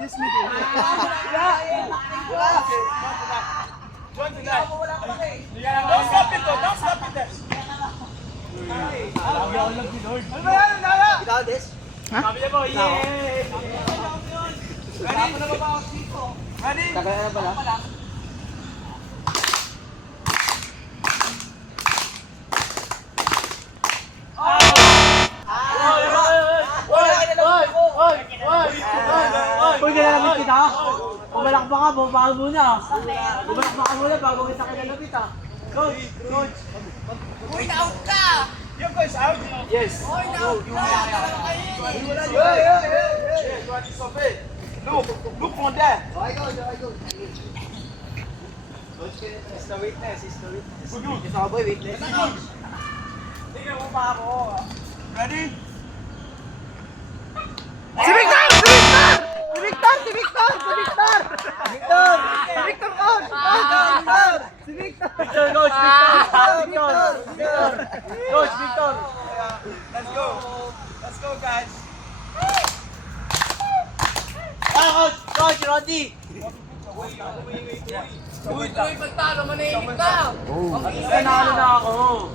this middle. Join to that. Don't stop it though, don't stop it there. Ano ba yan? Nala? Ikaw, Des? Sabi niya mo, yay! Ready? Ready? Tagal na pala. Uy, ginamit kita. Bumalak pa ka, bumabahan muna. Bumalak pa ka muna bago kita kinalapit ah. Coach, coach. Uy, na-out ka! Your coach out? Yes. Uy, na-out ka! Yeah, you want to stop it. Look from there. Okay, go. It's the weakness, it's the weakness. Good. It's our boy weakness. Tingnan mo pa ako. Ready? Si Victor! Si Victor! Si Victor! Si Victor! Si Victor! Victor! Si Victor, coach! Victor! Si Victor! Victor, coach! Victor! Victor! Victor! Coach, Victor! Let's go. Let's go, guys. Ah, coach! Coach, Roddy! Uy, pagtalo, manahimik ka! Nanalo na ako.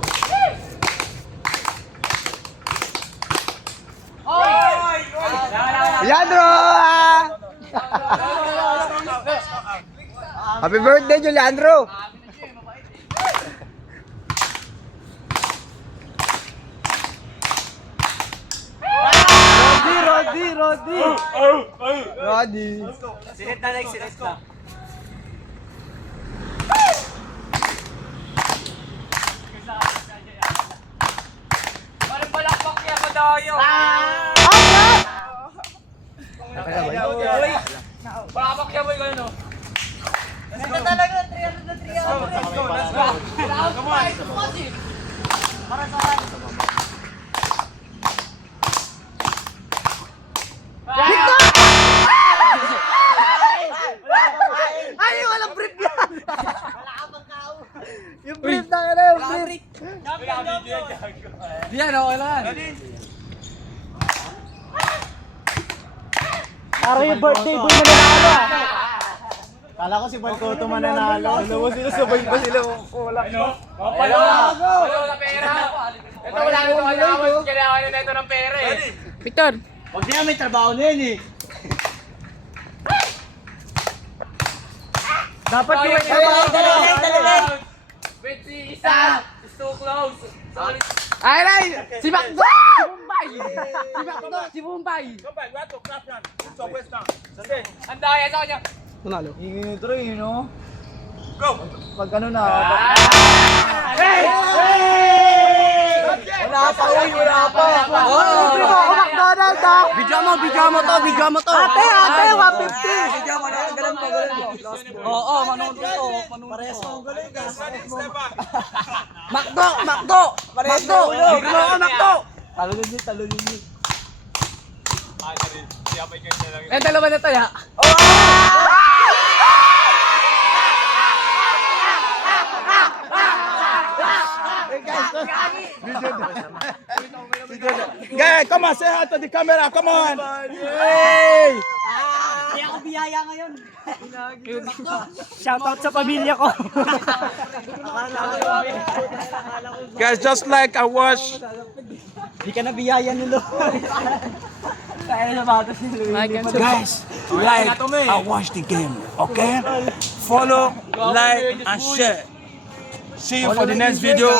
Leandro! Happy birthday, Leandro! Roddy! Sinet na like, sinet na. Parang palakpak niya pa tayo! Palakpak niya mo yung ano? Ito talaga, 300 na 300. Let's go, let's go. Come on. Ay, walang brief yan! Yung brief na yan, yung brief. Diyan, okay lang. Ready? Parang yung birthday boy na nanalo ah. Kala ko si Balcoto mananalo. Alam mo sila sabay pa sila. Wala. Wala na pera. Ito wala na ito. Kailangan na ito ng pera eh. Victor! Huwag niya, may trabaho na yun eh. Dapat yung may trabaho na yun. Wait, si Isa! It's too close. Sorry. Ay! Si Macdo! Si Bombay! Si Macdo! Si Bombay! Come back, we have to clap yan. Put your waist down. Stay. Ang daya sa kanya. Tunalo. Ingin ito rin, no? Go. Pag ano na, Hey! wala pa, uy, wala pa. Libre mo ako McDonald's ah! Bigyan mo to! Ate, 150! Bigyan mo na, ganun pa, ganun. Oo, manonood to. Parehas mo, ganun ka. Ready, step back. Macdo! Libre mo ako Macdo! Talon yun. Eh, dalawa na to ya. Guys, come on, say hi to the camera. Come on. Hey! Hindi ako biyaya ngayon. Shoutout sa pamilya ko. Guys, just like I watch. Hindi ka na biyaya ni Lo. Kaya na bata si Luis. Guys, like I watch the game. Okay? Follow, like, and share. See you for the next video.